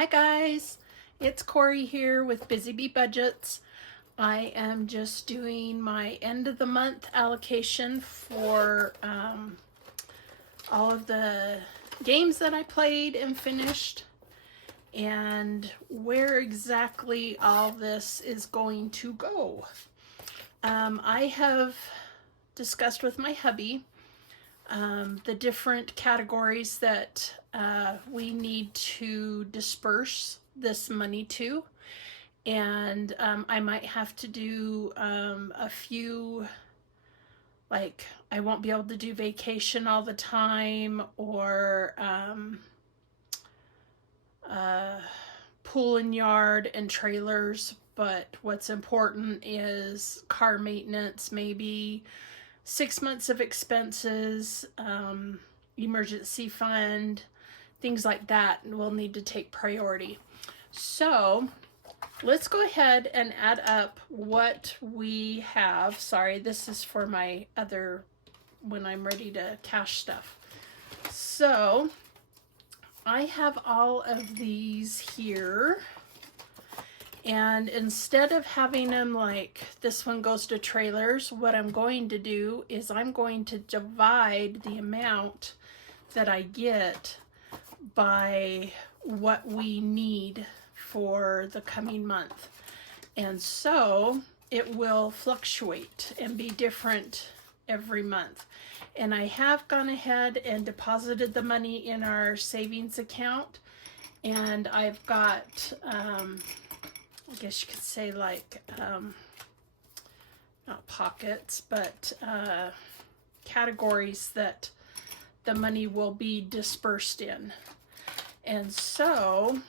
Hi guys, it's Corey here with Busy Bee Budgets. I am just doing my end of the month allocation for all of the games that I played and finished, and where exactly all this is going to go. I have discussed with my hubby the different categories that we need to disperse this money to, and I might have to do a few, like I won't be able to do vacation all the time, or pool and yard and trailers, but what's important is car maintenance, maybe 6 months of expenses, emergency fund, things like that will need to take priority. So let's go ahead and add up what we have. Sorry, this is for my other, when I'm ready to cash stuff. So I have all of these here. And instead of having them like this one goes to trailers, what I'm going to do is I'm going to divide the amount that I get by what we need for the coming month. And so it will fluctuate and be different every month. And I have gone ahead and deposited the money in our savings account, and I've got I guess you could say like, not pockets, but categories that the money will be dispersed in. And so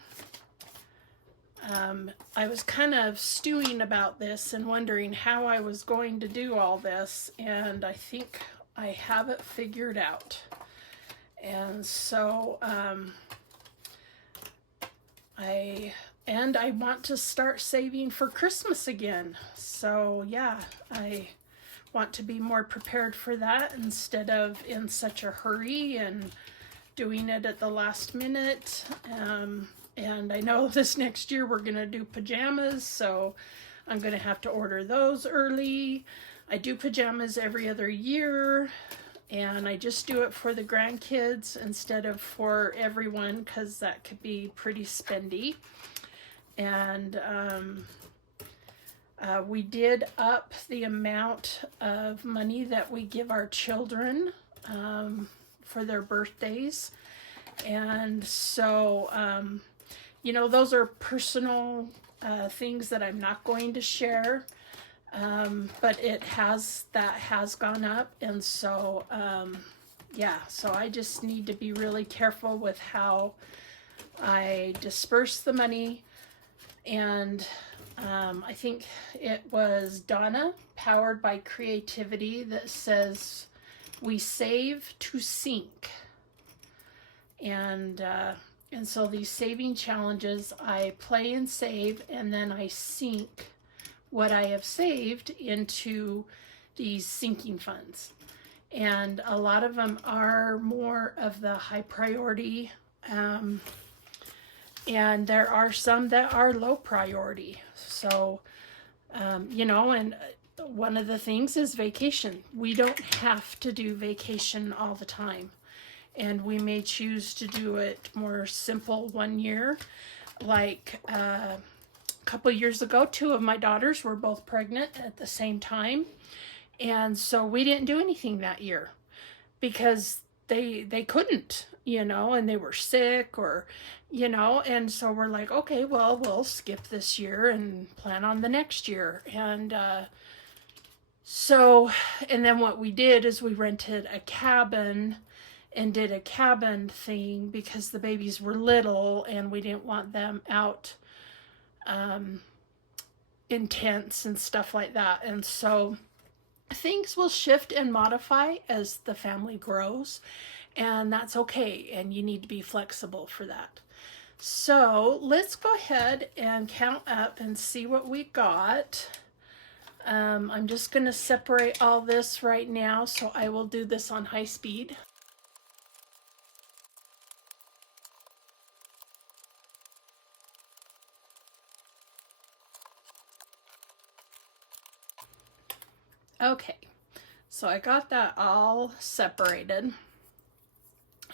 I was kind of stewing about this and wondering how I was going to do all this, and I think I have it figured out. And so I want to start saving for Christmas again. So yeah, I want to be more prepared for that instead of in such a hurry and doing it at the last minute. And I know this next year we're going to do pajamas, so I'm going to have to order those early. I do pajamas every other year, and I just do it for the grandkids instead of for everyone, because that could be pretty spendy. And we did up the amount of money that we give our children for their birthdays. And so, you know, those are personal things that I'm not going to share. But that has gone up. And so, yeah, so I just need to be really careful with how I disperse the money. And I think it was Donna, Powered by Creativity, that says we save to sink. And so these saving challenges, I play and save, and then I sink what I have saved into these sinking funds. And a lot of them are more of the high priority, and there are some that are low priority. So, you know, and one of the things is vacation. We don't have to do vacation all the time. And we may choose to do it more simple one year. Like a couple years ago, 2 of my daughters were both pregnant at the same time. And so we didn't do anything that year because they couldn't, you know, and they were sick, or, you know, and so we're like, okay, well, we'll skip this year and plan on the next year. And so, and then what we did is we rented a cabin and did a cabin thing because the babies were little and we didn't want them out in tents and stuff like that. And so things will shift and modify as the family grows, and that's okay, and you need to be flexible for that. So let's go ahead and count up and see what we got. I'm just going to separate all this right now, so I will do this on high speed. Okay, so I got that all separated.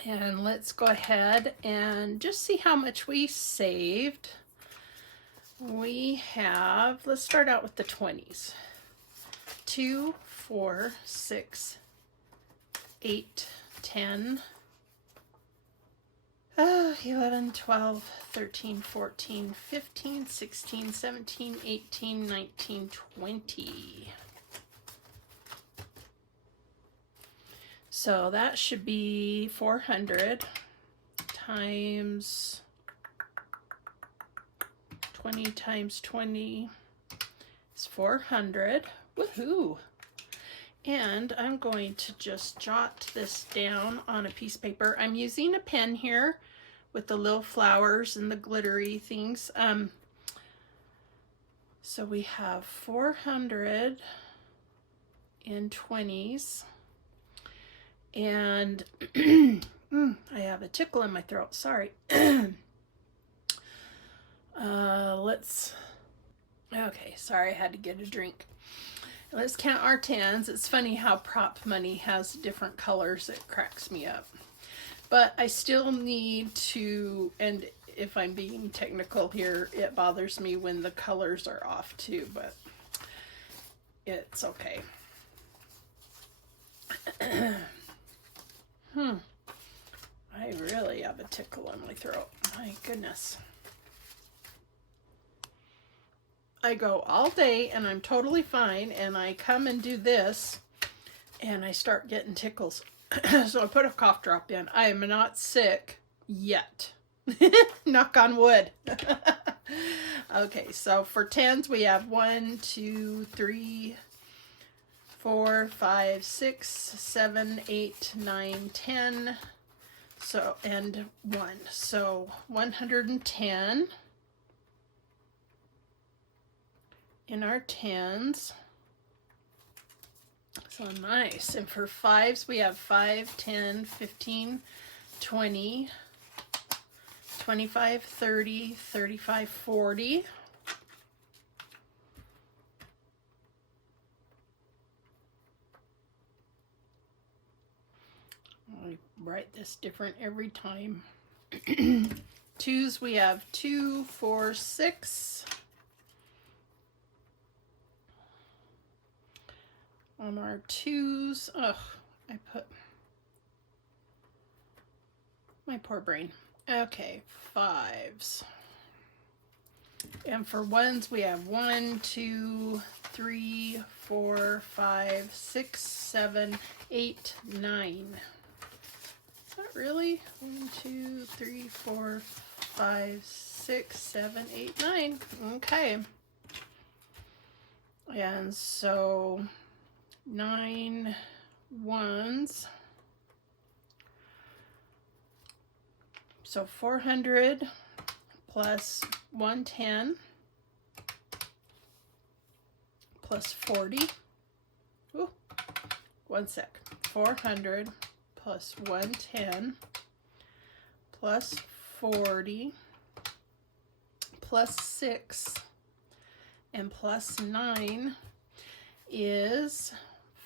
And let's go ahead and just see how much we saved. We have, let's start out with the 20s. 2, 4, 6, 8, 10, 11, 12, 13, 14, 15, 16, 17, 18, 19, 20. So that should be 400 times 20 times 20 is 400. Woohoo! And I'm going to just jot this down on a piece of paper. I'm using a pen here with the little flowers and the glittery things. So we have 400 in 20s. And I have a tickle in my throat, sorry. Okay, sorry, I had to get a drink. Let's count our 10s. It's funny how prop money has different colors. It cracks me up. But I still need to, and if I'm being technical here, it bothers me when the colors are off too, but it's okay. I really have a tickle in my throat. My goodness. I go all day and I'm totally fine, and I come and do this and I start getting tickles. So I put a cough drop in. I am not sick yet. Knock on wood. Okay, so for 10s we have 1, 2, 3, 4, 5, 6, 7, 8, 9, 10. So, and 1. So 110 in our 10s. So nice. And for 5s, we have 5, 10, 15, 20, 25, 30, 35, 40. I write this different every time. 2s, we have 2, 4, 6. On our 2s, I put my poor brain. Okay, 5s. And for 1s, we have 1, 2, 3, 4, 5, 6, 7, 8, 9. Is that really? 1, 2, 3, 4, 5, 6, 7, 8, 9. Okay. And so 9 1s. So 400 plus 110 plus 40. Ooh, one sec. 400 plus 110 plus 40 plus 6 and plus 9 is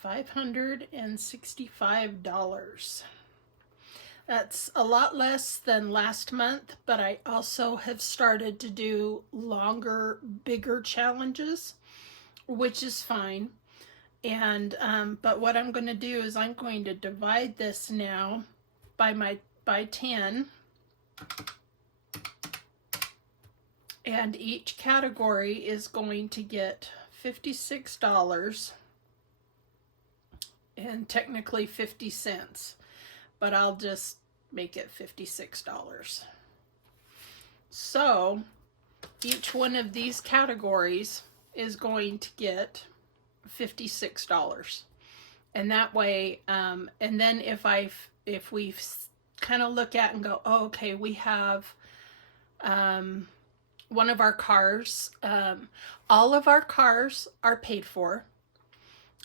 $565. That's a lot less than last month, but I also have started to do longer, bigger challenges, which is fine. And but what I'm going to do is I'm going to divide this now by 10, and each category is going to get $56 and technically 50 cents, but I'll just make it $56. So each one of these categories is going to get $56, and that way and then if we kind of look at and go, oh, okay, we have one of our cars, all of our cars are paid for.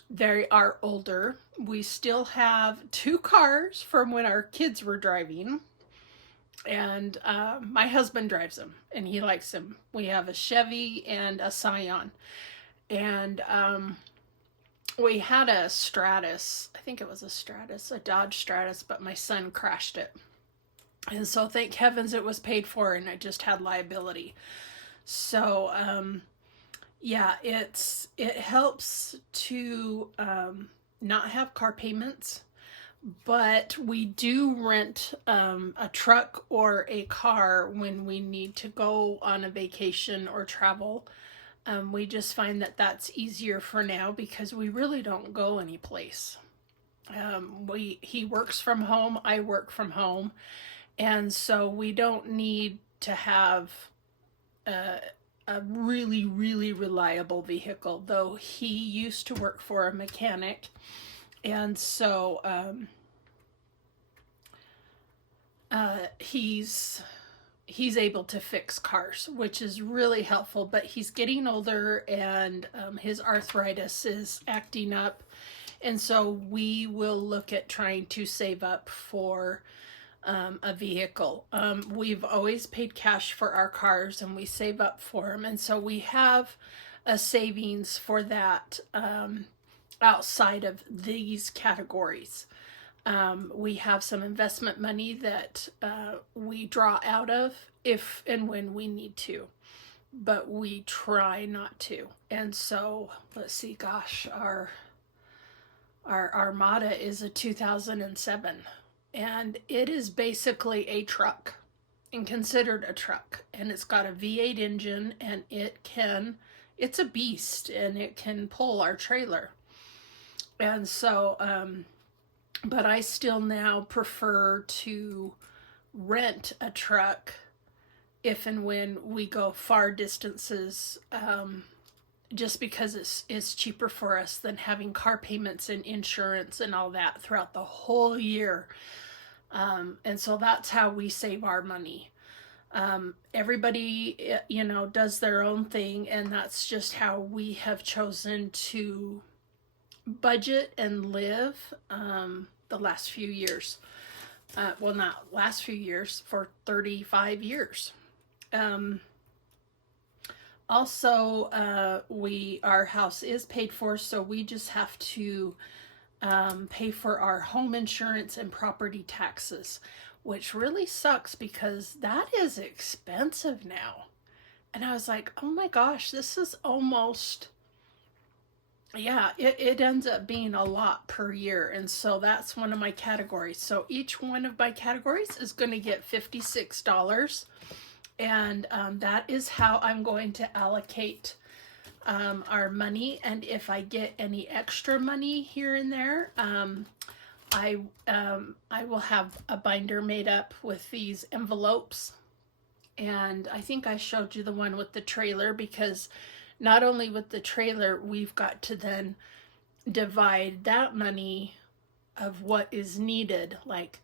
They are older. We still have 2 cars from when our kids were driving, and my husband drives them and he likes them. We have a Chevy and a Scion, and we had a Stratus. I think it was a Stratus, a Dodge Stratus, but my son crashed it. And so thank heavens it was paid for and I just had liability. So, yeah, it helps to not have car payments, but we do rent a truck or a car when we need to go on a vacation or travel. We just find that that's easier for now because we really don't go anyplace. He works from home, I work from home, and so we don't need to have a really, really reliable vehicle, though he used to work for a mechanic. And so he's able to fix cars, which is really helpful, but he's getting older and his arthritis is acting up. And so we will look at trying to save up for a vehicle. We've always paid cash for our cars and we save up for them. And so we have a savings for that outside of these categories. We have some investment money that we draw out of if and when we need to, but we try not to. And so let's see, gosh, our Armada is a 2007, and it is basically a truck and considered a truck, and it's got a V8 engine, and it's a beast, and it can pull our trailer. And so but I still now prefer to rent a truck if and when we go far distances, just because it's cheaper for us than having car payments and insurance and all that throughout the whole year. And so that's how we save our money. Everybody, does their own thing, and that's just how we have chosen to budget and live the last few years. Well, not last few years, for 35 years. Also, our house is paid for, so we just have to pay for our home insurance and property taxes, which really sucks because that is expensive now. And I was like, oh my gosh, this is almost, yeah, it ends up being a lot per year. And so that's one of my categories. So each one of my categories is going to get $56. And that is how I'm going to allocate our money. And if I get any extra money here and there, I will have a binder made up with these envelopes. And I think I showed you the one with the trailer, because not only with the trailer, we've got to then divide that money of what is needed. Like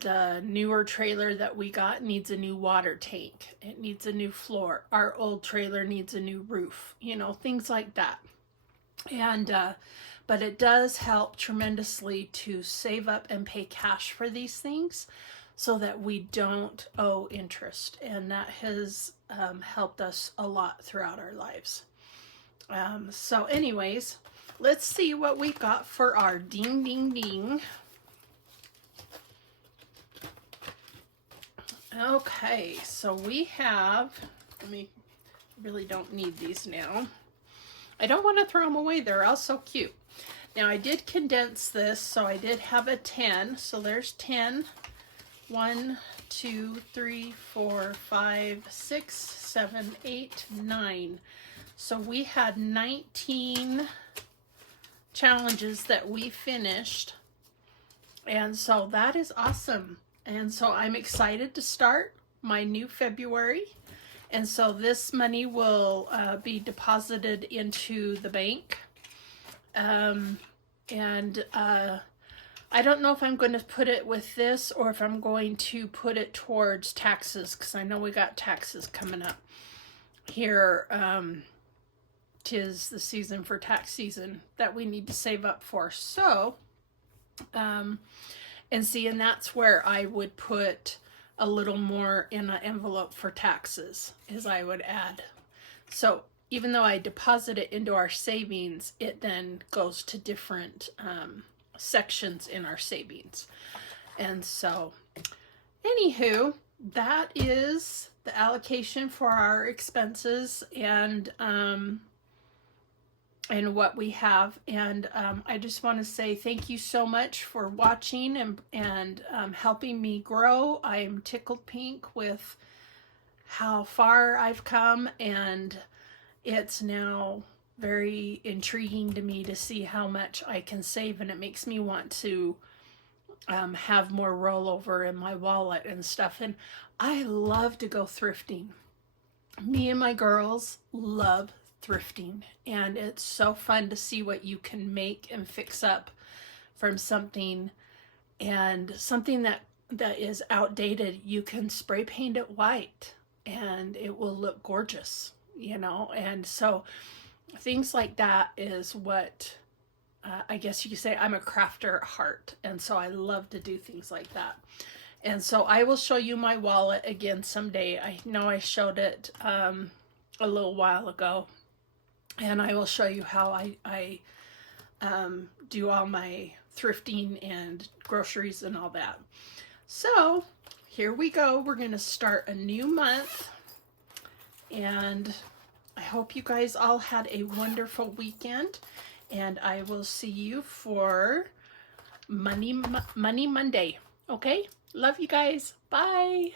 the newer trailer that we got needs a new water tank. It needs a new floor. Our old trailer needs a new roof, things like that. And, but it does help tremendously to save up and pay cash for these things so that we don't owe interest. And that has helped us a lot throughout our lives. So anyways, let's see what we got for our ding, ding, ding. Okay, so we have, really don't need these now. I don't want to throw them away. They're all so cute. Now I did condense this, so I did have a 10. So there's 10. 1, 2, 3, 4, 5, 6, 7, 8, 9. So we had 19 challenges that we finished. And so that is awesome. And so I'm excited to start my new February. And so this money will be deposited into the bank. I don't know if I'm going to put it with this or if I'm going to put it towards taxes, because I know we got taxes coming up here. 'Tis the season for tax season that we need to save up for. So, and that's where I would put a little more in an envelope for taxes, is I would add. So even though I deposit it into our savings, it then goes to different sections in our savings. And so, anywho, that is the allocation for our expenses and what we have. And I just want to say thank you so much for watching and helping me grow. I am tickled pink with how far I've come, and it's now very intriguing to me to see how much I can save, and it makes me want to have more rollover in my wallet and stuff. And I love to go thrifting. Me and my girls love thrifting, and it's so fun to see what you can make and fix up from something, and something that is outdated, you can spray paint it white and it will look gorgeous, you know. And so things like that is what I guess you could say I'm a crafter at heart, and so I love to do things like that. And so I will show you my wallet again someday. I know I showed it a little while ago, and I will show you how I do all my thrifting and groceries and all that. So here we go. We're going to start a new month, and I hope you guys all had a wonderful weekend, and I will see you for Money Monday. Okay? Love you guys. Bye.